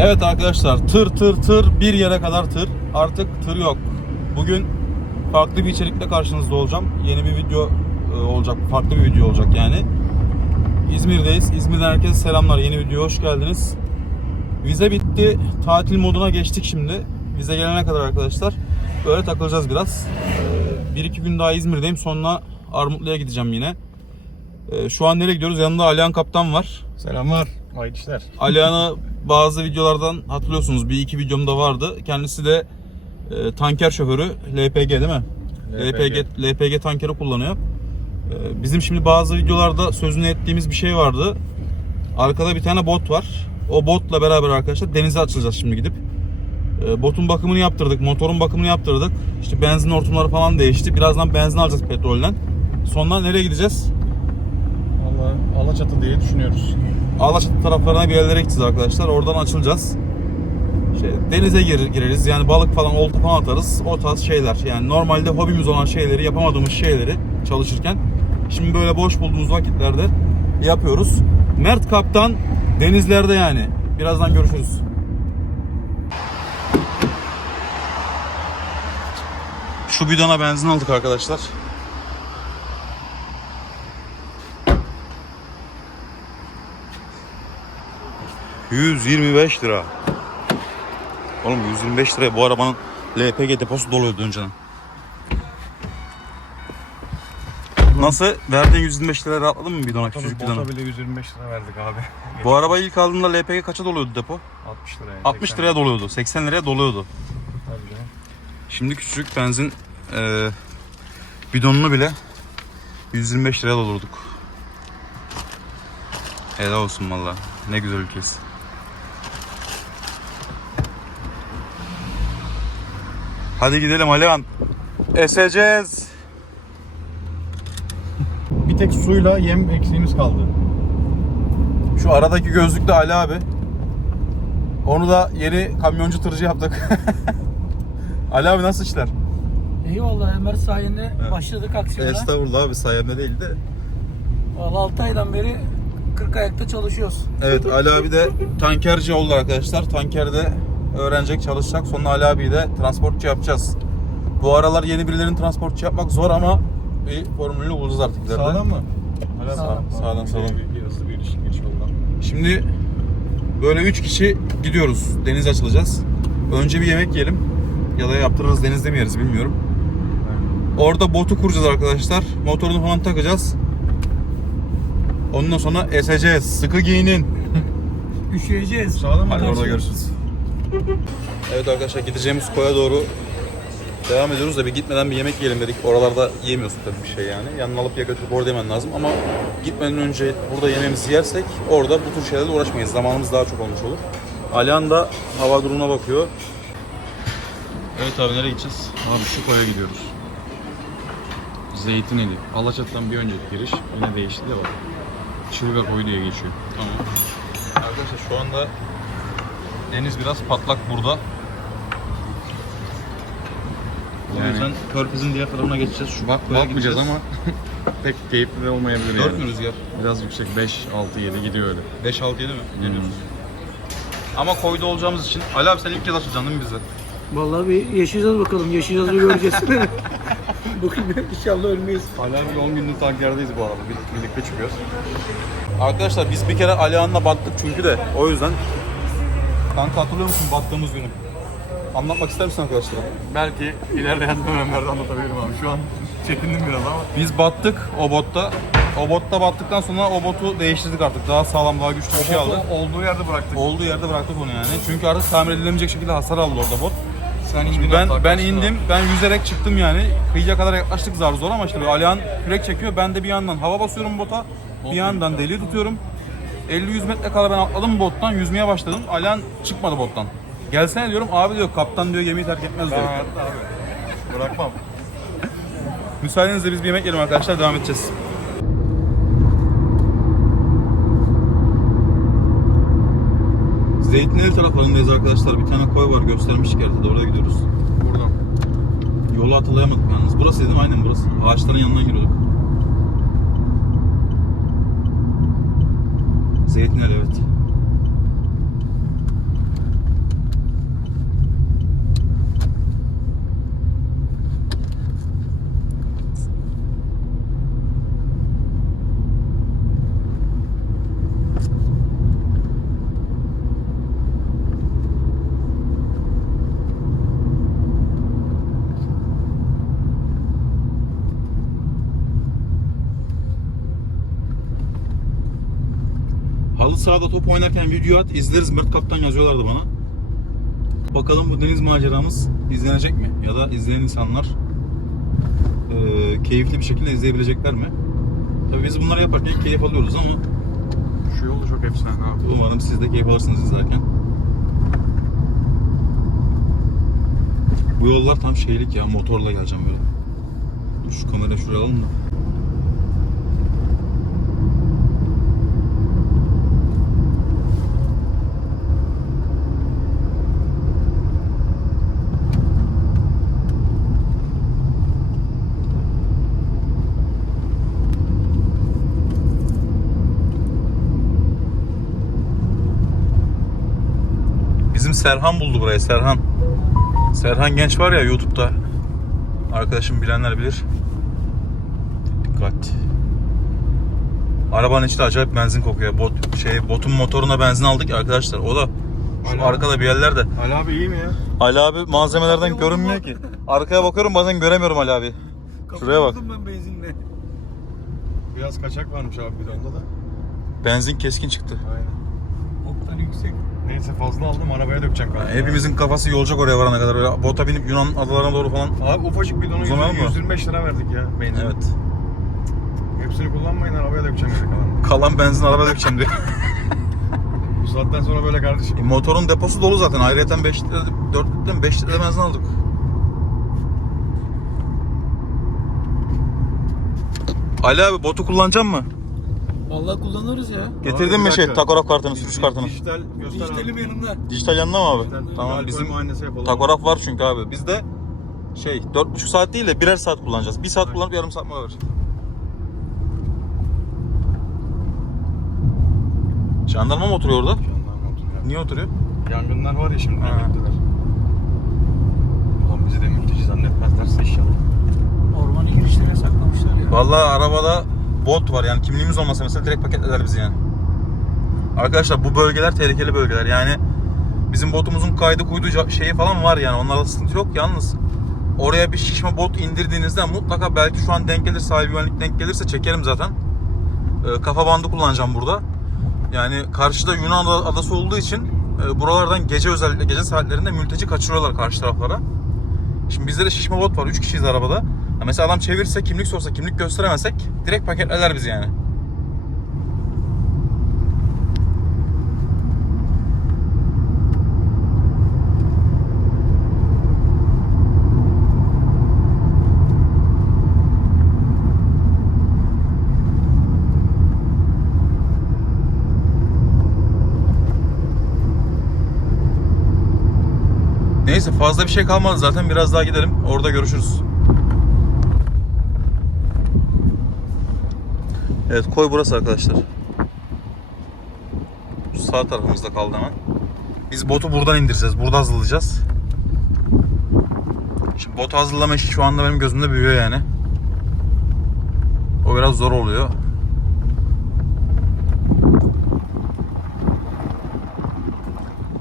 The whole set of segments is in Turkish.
Evet arkadaşlar tır tır tır bir yere kadar tır. Artık tır yok. Bugün farklı bir içerikle karşınızda olacağım. Yeni bir video e, olacak. Farklı bir video olacak yani. İzmir'deyiz. İzmir'den herkese selamlar. Yeni videoya hoş geldiniz. Vize bitti. Tatil moduna geçtik şimdi. Vize gelene kadar arkadaşlar böyle takılacağız biraz. E, Bir iki gün daha İzmir'deyim. Sonra Armutlu'ya gideceğim yine. E, Şu an nereye gidiyoruz? Yanında Alihan Kaptan var. Selamlar. Hayırlı işler. Alihan'ı bazı videolardan hatırlıyorsunuz. Bir iki videomda vardı. Kendisi de e, tanker şoförü. LPG değil mi? LPG, LPG. LPG tankeri kullanıyor. E, bizim şimdi bazı videolarda sözünü ettiğimiz bir şey vardı. Arkada bir tane bot var. O botla beraber arkadaşlar denize açılacağız şimdi gidip. E, botun bakımını yaptırdık, motorun bakımını yaptırdık. İşte benzin hortumları falan değişti. Birazdan benzin alacağız petrolden. Sonra nereye gideceğiz? Alaçatı diye düşünüyoruz. Alaçatı taraflarına bir yerlere gideceğiz arkadaşlar. Oradan açılacağız. Şey, denize gir- gireriz. Yani balık falan, olta falan atarız. O tarz şeyler. Yani normalde hobimiz olan şeyleri, yapamadığımız şeyleri çalışırken şimdi böyle boş bulduğumuz vakitlerde yapıyoruz. Mert Kaptan denizlerde yani. Birazdan görüşürüz. Şu bidona benzin aldık arkadaşlar. ...125 lira. Oğlum 125 liraya bu arabanın LPG deposu doluyordu önceden. Nasıl? Verdiğin 125 liraya rahatladın mı bidona, küçücük bidona? Bota bile 125 lira verdik abi. Bu arabayı ilk aldığında LPG kaça doluyordu depo? 60 liraya. 60 80 liraya doluyordu, 80 liraya doluyordu. Tabii canım. Şimdi küçücük benzin e, bidonunu bile 125 liraya doldurduk. Helal olsun valla. Ne güzel ülkesi. Hadi gidelim Alihan. Eseceğiz. Bir tek suyla yem eksiğimiz kaldı. Şu aradaki gözlük de Ali abi. Onu da yeni kamyoncu tırcı yaptık. Ali abi nasıl işler? Eyvallah Ömer sayende başladık aksiyona. Estağfurullah abi sayemde değil de. Valla 6 aydan beri 40 ayakta çalışıyoruz. Evet Ali abi de tankerci oldu arkadaşlar. Tankerde öğrenecek, çalışacak. Sonra Ali abiyi de transportçu yapacağız. Bu aralar yeni birilerini transportçu yapmak zor ama bir formülünü bulacağız artık ileride. Sağdan mı? Hala Sağ- sağdan, sağdan. Bir, bir hızlı bir iniş geç yoldan. Şimdi böyle 3 kişi gidiyoruz. Denize açılacağız. Önce bir yemek yiyelim. Ya da yaptırırız denizde mi yeriz bilmiyorum. Orada botu kuracağız arkadaşlar. Motorunu falan takacağız. Ondan sonra eseceğiz. Sıkı giyinin. Üşüyeceğiz. Sağdan mı? Hadi orada görüşürüz. Evet arkadaşlar gideceğimiz koya doğru devam ediyoruz da bir gitmeden bir yemek yiyelim dedik. Oralarda yiyemiyorsun tabii bir şey yani. Yanına alıp ya götürüp orada yemen lazım ama gitmeden önce burada yemeğimizi yersek orada bu tür şeylerle uğraşmayız. Zamanımız daha çok olmuş olur. Alihan da hava durumuna bakıyor. Evet abi nereye gideceğiz? Abi şu koya gidiyoruz. Zeytineli. Alaçatı'dan bir önceki giriş. Yine değişti de o. Çılga koyu diye geçiyor. Tamam. Arkadaşlar şu anda deniz biraz patlak burada. O Yani- yüzden Körfez'in diğer tarafına geçeceğiz. Şu Bak, koya bakmayacağız gideceğiz. ama pek keyifli de olmayabilir Dört yani. mü rüzgar? Biraz yüksek 5, 6, 7 gidiyor öyle. 5 6 7 mi? Ne diyorsun? Ama koyda olacağımız için Ali abi sen ilk kez açacaksın değil mi bize? Vallahi bir yaşayacağız bakalım. Yaşayacağız ve göreceğiz. Bugün inşallah ölmeyiz. Hala bir 10 günlük tankerdeyiz bu arada. Biz birlikte çıkıyoruz. Arkadaşlar biz bir kere Alihan'la battık çünkü de o yüzden. Kanka hatırlıyor musun battığımız günü? Anlatmak ister misin arkadaşlar? Belki ilerleyen dönemlerde anlatabilirim abi. Şu an çekindim biraz ama. Biz battık o botta. O botta battıktan sonra o botu değiştirdik artık. Daha sağlam, daha güçlü bir şey aldık. olduğu yerde bıraktık. Olduğu yerde bıraktık onu yani. Çünkü artık tamir edilemeyecek şekilde hasar aldı orada bot. Sen Şimdi ben ben indim, ben yüzerek çıktım yani. Kıyıya kadar yaklaştık zar zor ama işte Alihan kürek çekiyor. Ben de bir yandan hava basıyorum bota, bir yandan deliği tutuyorum. 50-100 metre kala ben atladım bottan, yüzmeye başladım. Alihan çıkmadı bottan. Gelsene diyorum, abi diyor kaptan diyor gemiyi terk etmez diyor. Hayatta abi. Bırakmam. Müsaadenizle biz bir yemek yiyelim arkadaşlar, devam edeceğiz. Zeytinli taraflarındayız arkadaşlar. Bir tane koy var göstermiştik haritada. Oraya gidiyoruz. Buradan. Yolu hatırlayamadık yalnız. Burası dedim aynen burası. Ağaçların yanından giriyorduk. Zeytinler evet. Sahada top oynarken video at izleriz Mert Kaptan yazıyorlardı bana. Bakalım bu deniz maceramız izlenecek mi? Ya da izleyen insanlar e, keyifli bir şekilde izleyebilecekler mi? Tabii biz bunları yaparken keyif alıyoruz ama Şu yolu çok efsane abi. umarım siz de keyif alırsınız izlerken. Bu yollar tam şeylik ya motorla geleceğim böyle. Dur şu kamerayı şuraya alalım da. Bizim Serhan buldu burayı Serhan. Serhan Genç var ya YouTube'da. Arkadaşım bilenler bilir. Dikkat. Arabanın içinde acayip benzin kokuyor. Bot, şey, botun motoruna benzin aldık ya arkadaşlar. O da şu Alo. arkada bir yerlerde. Ali abi iyi mi ya? Ali abi malzemelerden görünmüyor ki. Arkaya bakıyorum bazen göremiyorum Ali abi. Şuraya bak. ben benzinle. Biraz kaçak varmış abi bidonda da. Benzin keskin çıktı. Aynen. Oktan yüksek. Neyse fazla aldım arabaya dökeceğim kanka. Hepimizin kafası yolacak oraya varana kadar. Böyle bota binip Yunan adalarına doğru falan. Abi ufacık bidonu Uzamayalım mı? 125 lira verdik ya benzin. Evet. Hepsini kullanmayın arabaya dökeceğim geri kalanını. Kalan benzin araba dökeceğim diyor. Bu saatten sonra böyle kardeşim. E, motorun deposu dolu zaten. Ayrıyeten 5 litre, 4 litre mi 5 litre benzin aldık. Ali abi botu kullanacak mı? Vallahi kullanırız ya. Getirdin mi şey takograf kartını, sürüş kartını? Dijital göster abi. Dijitalim yanında. Dijital yanında mı abi? Dijital. Tamam Alkol bizim muayenesi yapalım. takograf var çünkü abi. Biz de şey 4,5 saat değil de birer saat kullanacağız. Bir saat kullanıp yarım saat mola ver. Jandarma mı oturuyor orada? Jandarma oturuyor. Niye oturuyor? Yangınlar var ya şimdi Ha. nöbetteler. Ulan bizi de mülteci zannetmezlerse inşallah. Ormanın girişlerine saklamışlar ya. Vallahi arabada bot var yani kimliğimiz olmasa mesela direkt paketler bizi yani. Arkadaşlar bu bölgeler tehlikeli bölgeler yani bizim botumuzun kaydı kuydu şeyi falan var yani onlarda sıkıntı yok yalnız oraya bir şişme bot indirdiğinizde mutlaka belki şu an denk gelir sahibi güvenlik denk gelirse çekerim zaten. Ee, kafa bandı kullanacağım burada. Yani karşıda Yunan ada- adası olduğu için e, buralardan gece özellikle gece saatlerinde mülteci kaçırıyorlar karşı taraflara. Şimdi bizde de şişme bot var. 3 kişiyiz arabada. Ya mesela adam çevirse, kimlik sorsa, kimlik gösteremezsek direkt paketlerler bizi yani. Neyse fazla bir şey kalmadı zaten. Biraz daha gidelim. Orada görüşürüz. Evet koy burası arkadaşlar. Şu sağ tarafımızda kaldı hemen. Biz botu buradan indireceğiz. Burada hazırlayacağız. Şimdi botu hazırlama işi şu anda benim gözümde büyüyor yani. O biraz zor oluyor.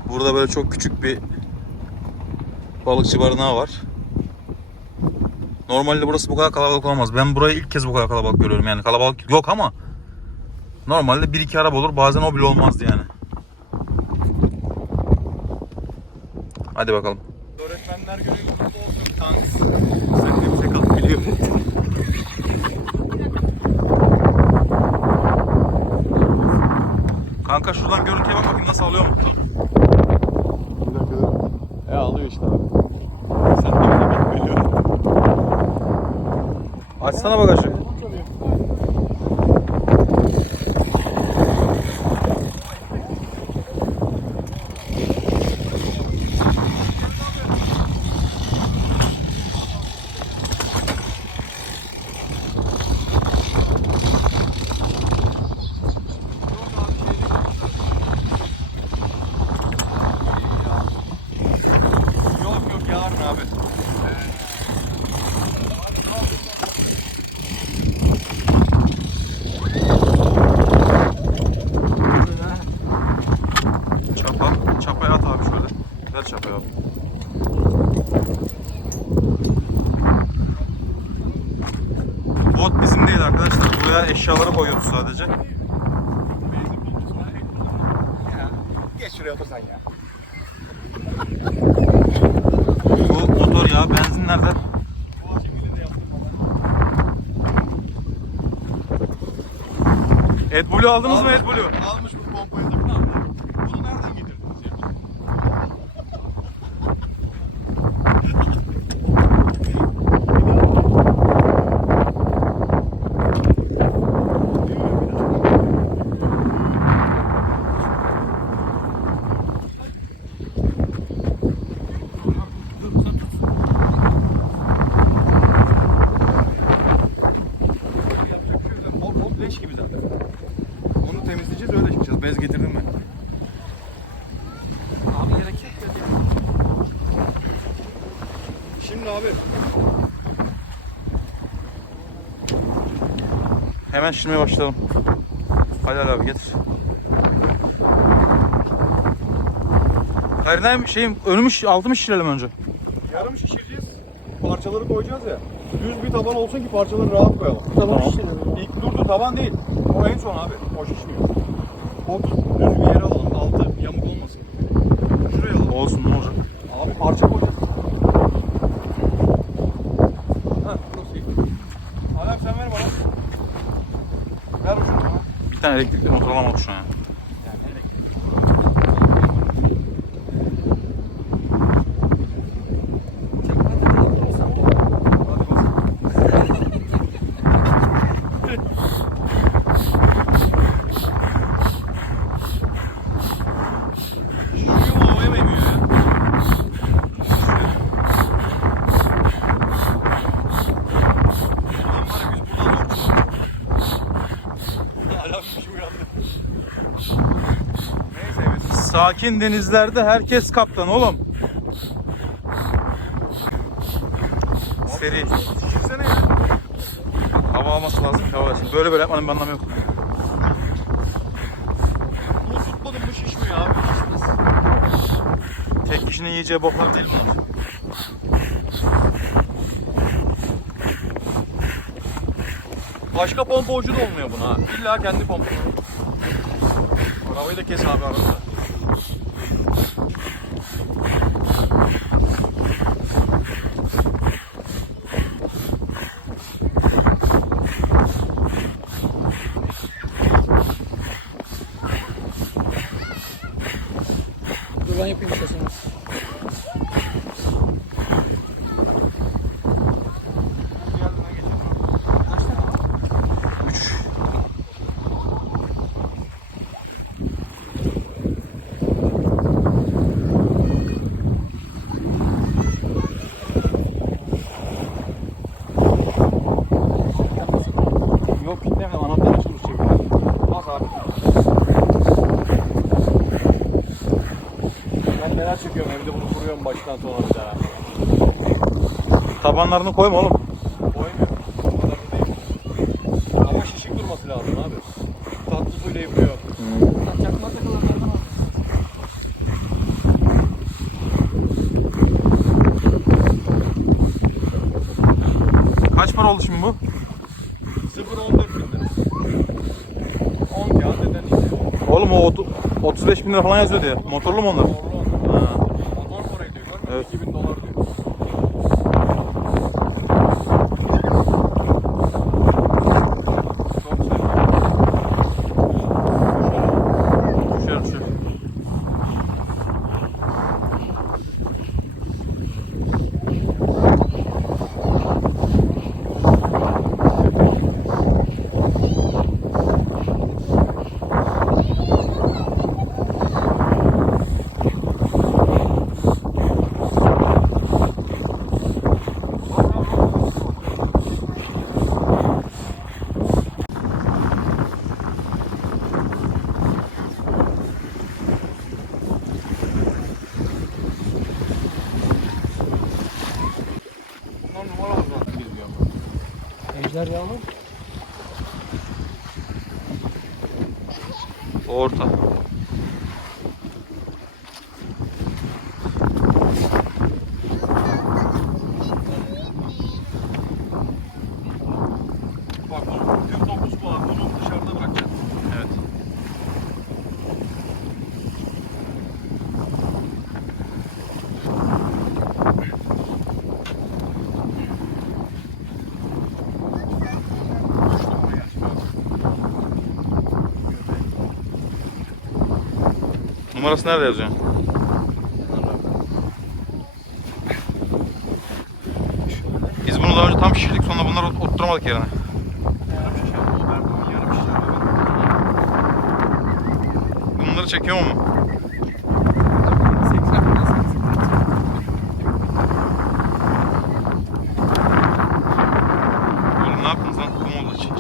Burada böyle çok küçük bir balıkçı barınağı var. Normalde burası bu kadar kalabalık olmaz. Ben burayı ilk kez bu kadar kalabalık görüyorum yani. Kalabalık yok ama normalde bir iki araba olur. Bazen o bile olmazdı yani. Hadi bakalım. Öğretmenler günü kutlu olsun kanka. Sen de bize kal biliyorum. Kanka şuradan görüntüye bak bakayım nasıl alıyor mu? Bir dakika. E alıyor işte abi. Sen de bize kal biliyorum. Açsana bagajı. Yok yok yarın abi. Çapa. Çapaya at abi şöyle. Ver çapayı abi. Bot bizim değil arkadaşlar. Buraya eşyaları koyuyoruz sadece. şuraya otur sen ya. Bu motor ya benzin nerede? AdBlue aldınız mı AdBlue? Almış bu pompayı da Bunu nereden getirdiniz ya? O, o leş gibi zaten. Onu temizleyeceğiz Bez getirdim ben. Abi gerek yok. Şimdi abi Hemen şişirmeye başlayalım. Hadi abi getir. Hayır ne şeyim önümü şiş- altımı şişirelim önce. yarım şişireceğiz. Parçaları koyacağız ya. Düz bir taban olsun ki parçaları rahat koyalım. Tamam. Tamam. Tamam. İlk durdu taban değil. O en son abi. O şişmiyor. O düz, düz bir yere alalım. Altı yamuk olmasın. Şuraya alalım. Olsun ne olacak? Abi parça koyacağız. Ha, burası iyi. Alem sen ver bana. Ver ucunu bana. Bir tane elektrikli motor alamadık şu an. ya. Hadi bas. Şişiyor mu havaya mı emiyor ya? Ulan var ya biz buradan zor çıkalım. Hala bir şey uyandı. Neyse evet. Sakin denizlerde herkes kaptan oğlum. Seri. Hava alması lazım hava versin. Böyle böyle yapmanın bir anlamı yok. Bunu tutmadım mı şişmiyor abi. Şişmez. Tek kişinin yiyeceği boklar değil bunlar. Başka pompa ucu da olmuyor buna. İlla kendi pompa. Arabayı da kes abi arada. Baştan sona bir daha. Tabanlarını koyma oğlum. Koymuyorum. O kadar da değil. Ama şişik durması lazım abi. Tatlı suyla yıkıyor. Çakma takılanlardan al. Kaç para oldu şimdi bu? 0-14 bin lira. 10 kağıt eden. Oğlum o otu- 35 bin lira falan yazıyor diye. Motorlu mu onlar? Motorlu Ha. Motor parayı diyor. Görmüyor Evet. 2000 dolar diyor. Çok güzel. Düşer düşer. Bunlar numaralı zaten geziyor. Ejder yağlı. Orta. Bak bunun tüm dokusu bu abi. Bunu dışarıda bırakacağız. Evet. Numarası nerede yazıyor? Biz bunu daha önce tam şişirdik sonra bunları ot- oturtamadık yerine. Bunları çekiyor mu? Oğlum ne yaptınız lan? Kum oldu için.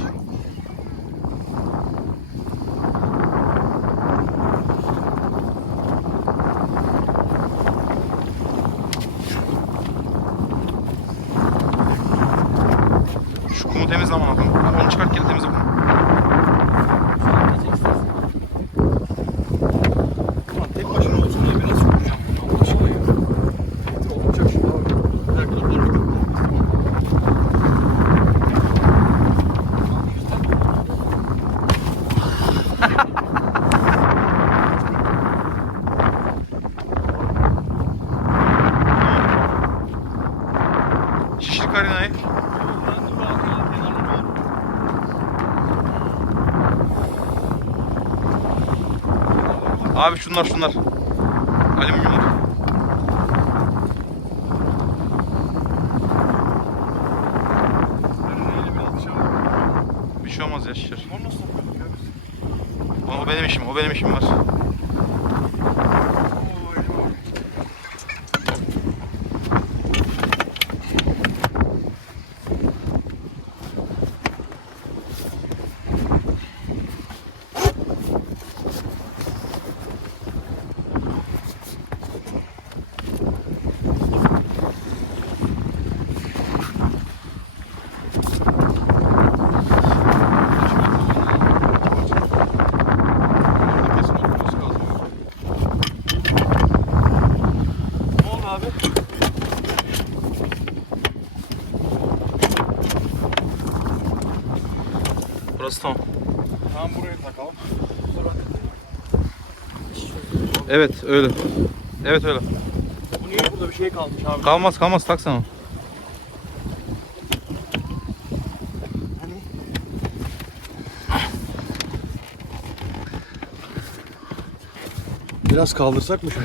Şu kumu temizle aman Allah'ım. Onu çıkart geri temizle bunu. Ulan tek başına olsun diye biraz sokacağım. Allah aşkına ya. Olacak şu an. Bir dakika dur dur. Şişir karinayı. Abi şunlar şunlar. Alüminyumlar. Bir şey olmaz ya şişir. O benim işim, o benim işim var. Ne oldu abi? Burası tamam. Tamam buraya takalım. Evet öyle. Evet öyle. Bu niye burada bir şey kalmış abi? Kalmaz kalmaz tak sen onu. Biraz kaldırsak mı şunu?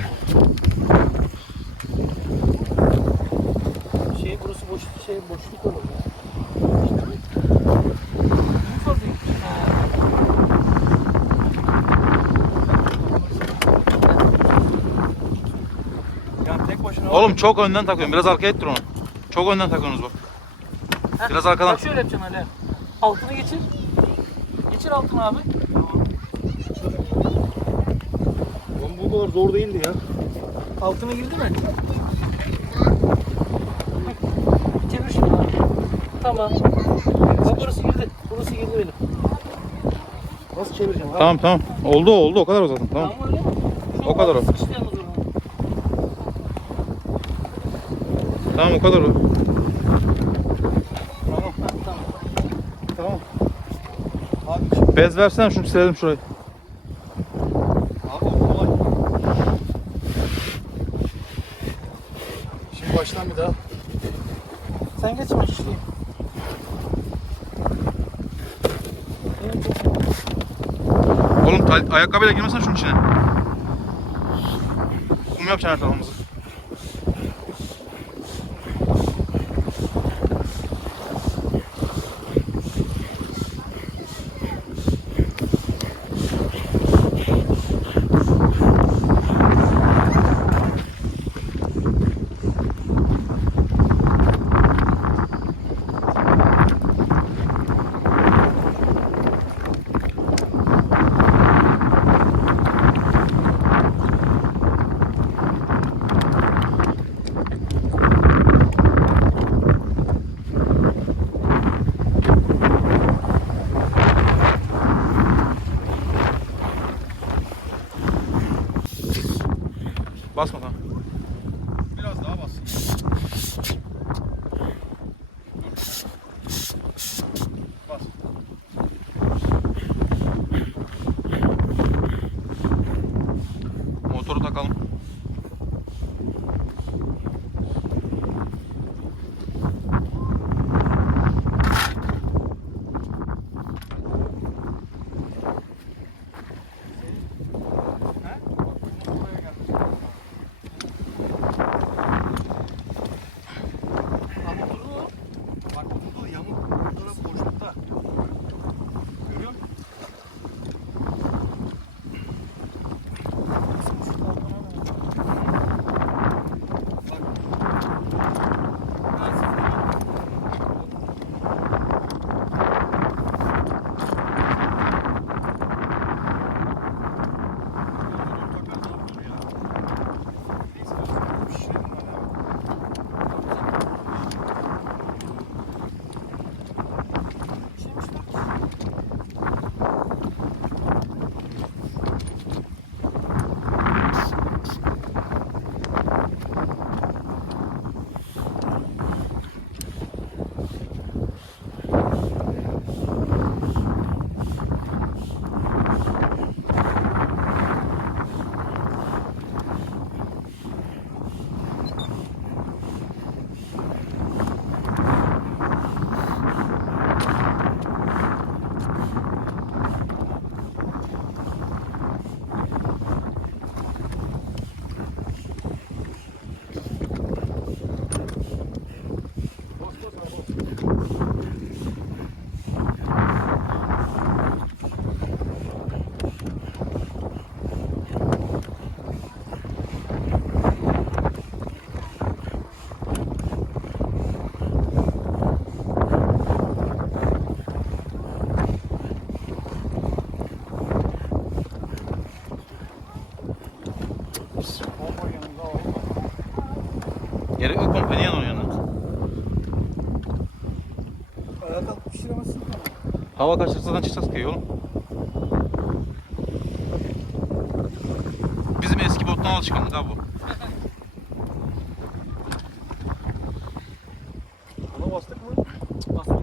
Şey burası boş şey boşluk olur ya. Bu fazla gitmiş. Yani tek başına Oğlum çok önden takıyorsun. Biraz arkaya ettir onu. Çok önden takıyorsunuz bak. Heh, Biraz arkadan. Bak şöyle yapacağım öyle. Altını geçir. Geçir altını abi. Oğlum bu kadar zor değildi ya. Altına girdi mi? Çevir şimdi abi. Tamam. Bak burası girdi. Burası girdi benim. Nasıl çevireceğim abi? Tamam tamam. Oldu oldu o kadar o zaten. Tamam. Tamam öyle mi? Şu O kadar o. altı sıkıştı yalnız oradan. Tamam o kadar o. Tamam. Tamam. Abi Bez versene şunu silelim şurayı. abi kolay. Şimdi baştan bir daha. Sen geç ben şişleyeyim. Oğlum ayakkabıyla girmesene şunun içine. Kum yapacaksın her tarafımızı. you Hava kaçırsa zaten çıkacağız ki oğlum. Bizim eski bottan alışkanlık abi bu. Buna bastık mı? Basma.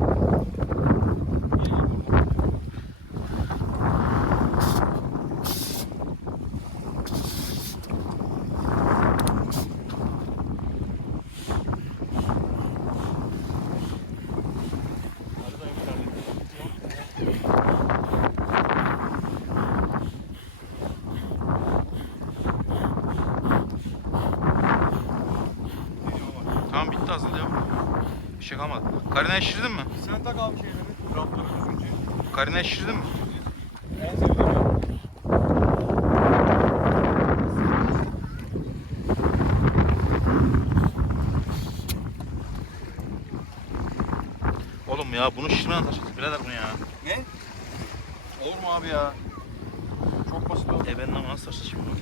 Tamam bitti aslında ya. Bir Karina şişirdin mi? Sen tak abi şeyleri. Rafları düzgünce. Karina şişirdin mi? En sevdiğim ya. Oğlum ya bunu şişirmeden taşıdık birader bunu ya. Ne? Olur mu abi ya? Çok basit oldu. E ben ama nasıl taşıdı şimdi bu?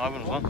Ne yapıyorsunuz lan?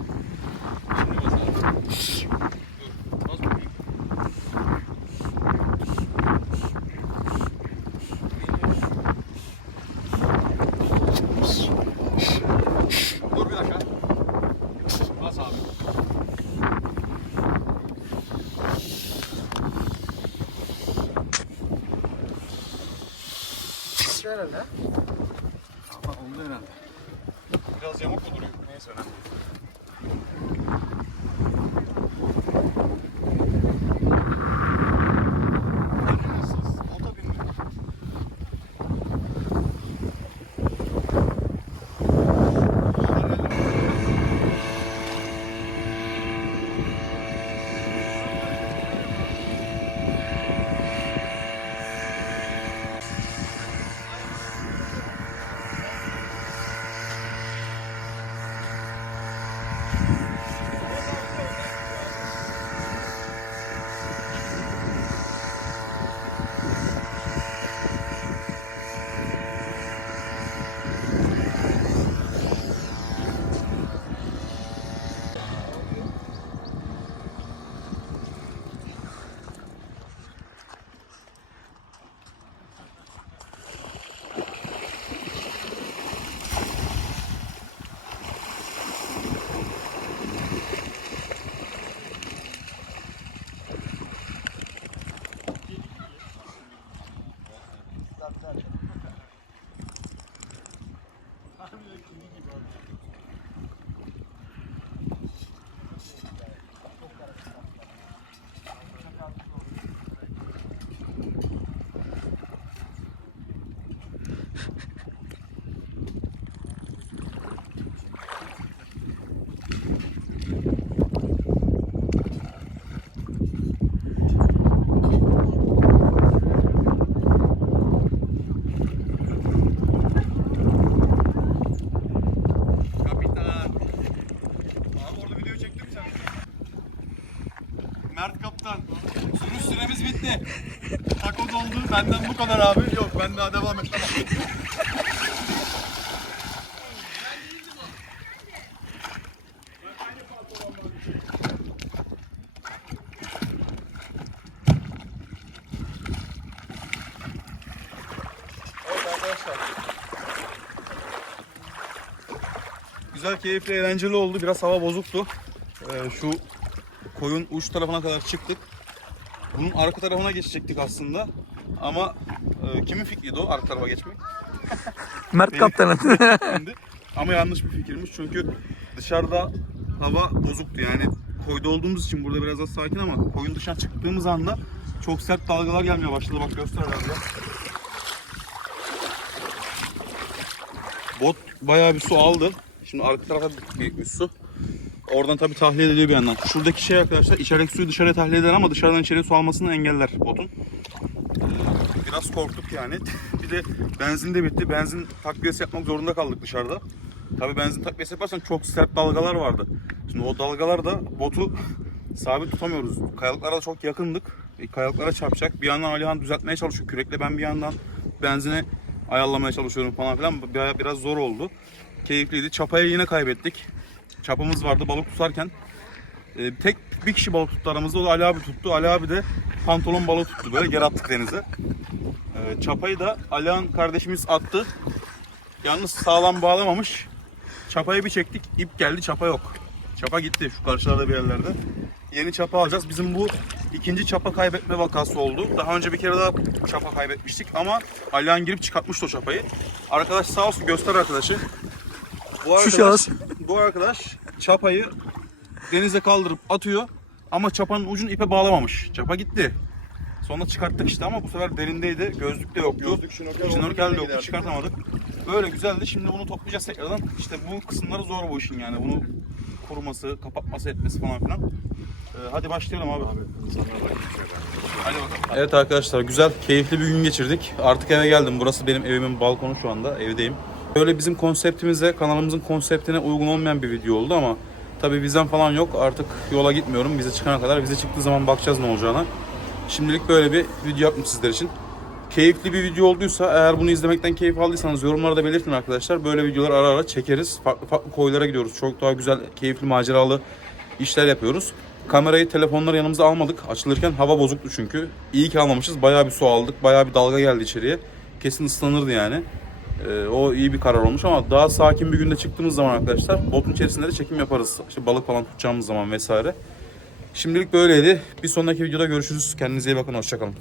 Güzel, keyifli, eğlenceli oldu. Biraz hava bozuktu. Ee, şu koyun uç tarafına kadar çıktık. Bunun arka tarafına geçecektik aslında. Ama e, kimin fikriydi o arka tarafa geçmek? Mert kaptanın. Ama yanlış bir fikirmiş çünkü dışarıda hava bozuktu yani koyda olduğumuz için burada biraz daha sakin ama koyun dışına çıktığımız anda çok sert dalgalar gelmeye başladı bak göster herhalde. Bot bayağı bir su aldı. Şimdi arka tarafa birikmiş su. Oradan tabii tahliye ediliyor bir yandan. Şuradaki şey arkadaşlar içerideki suyu dışarıya tahliye eder ama dışarıdan içeriye su almasını engeller botun. Ee, Biraz korktuk yani. Bir de benzin de bitti. Benzin takviyesi yapmak zorunda kaldık dışarıda. Tabii benzin takviyesi yaparsan çok sert dalgalar vardı. Şimdi o dalgalar da botu sabit tutamıyoruz. Kayalıklara da çok yakındık. E, Kayalıklara çarpacak. Bir yandan Alihan düzeltmeye çalışıyor kürekle. Ben bir yandan benzini ayarlamaya çalışıyorum falan filan. Bir- Biraz zor oldu. Keyifliydi. Çapayı yine kaybettik. Çapımız vardı balık tutarken. E, tek bir kişi balık tuttu aramızda. O da Ali abi tuttu. Ali abi de pantolon balığı tuttu. Böyle geri attık denize. E, çapayı da Alihan kardeşimiz attı. Yalnız sağlam bağlamamış. Çapayı bir çektik. ip geldi çapa yok. Çapa gitti şu karşılarda bir yerlerde. Yeni çapa alacağız. Bizim bu ikinci çapa kaybetme vakası oldu. Daha önce bir kere daha çapa kaybetmiştik ama Alihan girip çıkartmıştı o çapayı. Arkadaş sağ olsun göster arkadaşı. Bu arkadaş, şahıs. bu arkadaş çapayı denize kaldırıp atıyor ama çapanın ucunu ipe bağlamamış. Çapa gitti. Sonra çıkarttık işte ama bu sefer derindeydi. Gözlük de yoktu. Gözlük, şnorkel Şnorkel de yoktu. giderdik. Çıkartamadık. Böyle güzeldi. Şimdi bunu toplayacağız tekrardan. İşte bu kısımları zor bu işin yani. Bunu kuruması, kapatması etmesi falan filan. Ee, hadi başlayalım abi. Hadi bakalım. Evet arkadaşlar güzel, keyifli bir gün geçirdik. Artık eve geldim. Burası benim evimin balkonu şu anda. Evdeyim. Böyle bizim konseptimize, kanalımızın konseptine uygun olmayan bir video oldu ama tabii vizem falan yok. Artık yola gitmiyorum. Vize çıkana kadar. Vize çıktığı zaman bakacağız ne olacağına. Şimdilik böyle bir video yaptım sizler için. Keyifli bir video olduysa eğer bunu izlemekten keyif aldıysanız yorumlarda belirtin arkadaşlar. Böyle videolar ara ara çekeriz. Farklı farklı koylara gidiyoruz. Çok daha güzel, keyifli, maceralı işler yapıyoruz. Kamerayı, telefonları yanımıza almadık. Açılırken hava bozuktu çünkü. İyi ki almamışız. Bayağı bir su aldık. Bayağı bir dalga geldi içeriye. Kesin ıslanırdı yani. Ee, o iyi bir karar olmuş ama daha sakin bir günde çıktığımız zaman arkadaşlar botun içerisinde de çekim yaparız. İşte balık falan tutacağımız zaman vesaire. Şimdilik böyleydi. Bir sonraki videoda görüşürüz. Kendinize iyi bakın. Hoşçakalın.